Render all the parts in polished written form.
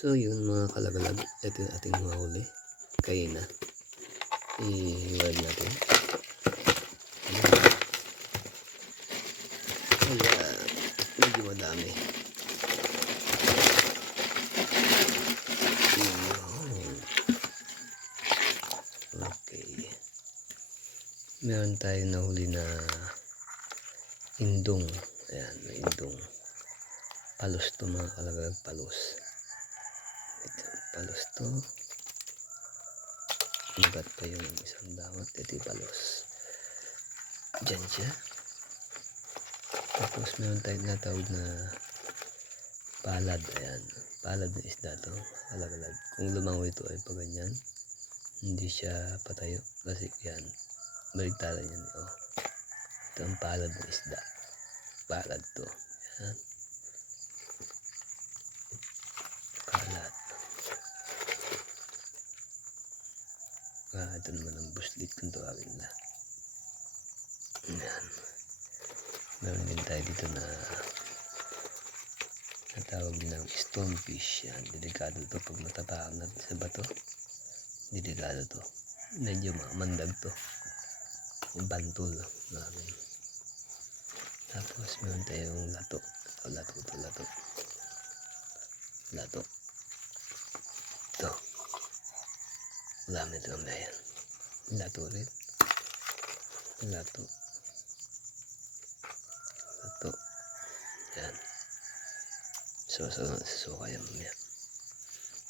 So yun mga kalagalag, ito yung ating mahuli. Kaya na i-weld natin. Kaya medyo madami. Okay, meron tayo nahuli na indong. Ayan, may indong palos to mga kalagalag, palos. Ito, palos to. Magat pa yung isang damot. Ito yung palos. Diyan siya. Tapos meron tayong natawag na palad. Ayan, palad na isda to, kalagalag. Kung lumangoy ito ay pa ganyan, hindi siya patayo kasi yan, baligtaran yan. Oh, ito ang palad na isda. Palad to. Ayan, palad. Ito naman ang buslit kung tawagin na. Ayan, meron din tayo dito na natawag ng stonefish. Yan, delikado to pag matapakan natin sa bato. Delikado to, medyo mandag to, yung bantul namin. Tapos meron tayong lato. Lato ito, marami ito na yan. Lato rin, lato yan. So kaya mamaya.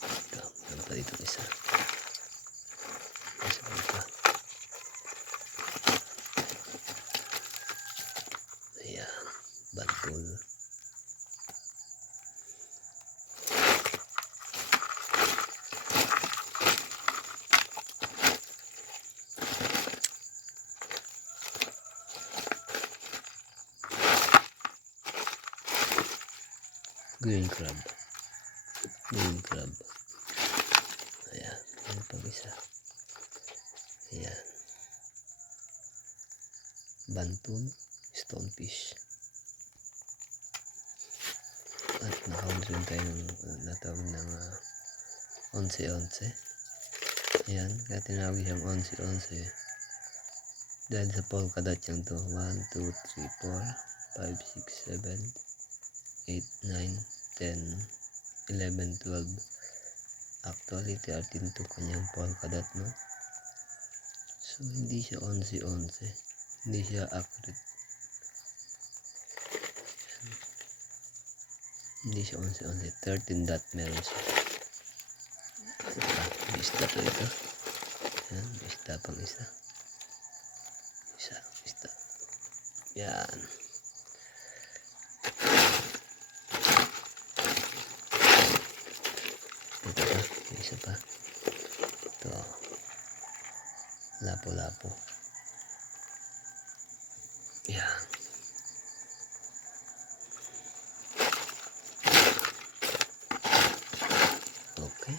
Ito, meron pa dito isa pa. Ayan, bantul. Green crab. Ayan, ano pang isa. Ayan, bantul, stonefish. At nakahuli rin tayo ng natawag ng 11-11. Ayan, kaya tinawag siyang 11-11 dahil sa polka dot yung to. 1, 2, 3, 4, 5, 6, 7, 8, 9, 10, 11, 12. Actually 13 to kanyang polka dot, no? So hindi siya 11-11, hindi siya accurate. Hindi siya 11-11, 13 dot meron siya. May isda to ito. Yan, may isda pang isa. Isda. Yan. Ito pa, may isa pa. Ito. Lapo-lapo. Yan. Okay,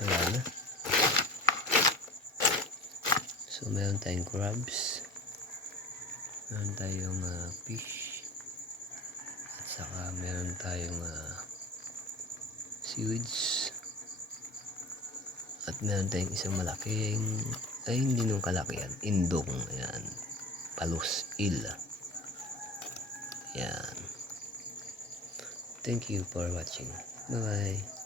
wala na. So meron tayong crabs, meron tayong fish, at saka meron tayong seaweeds, at meron tayong isang malaking, ay hindi nung kalaki yan, indong. Ayan, palos, yan. Thank you for watching. Bye bye.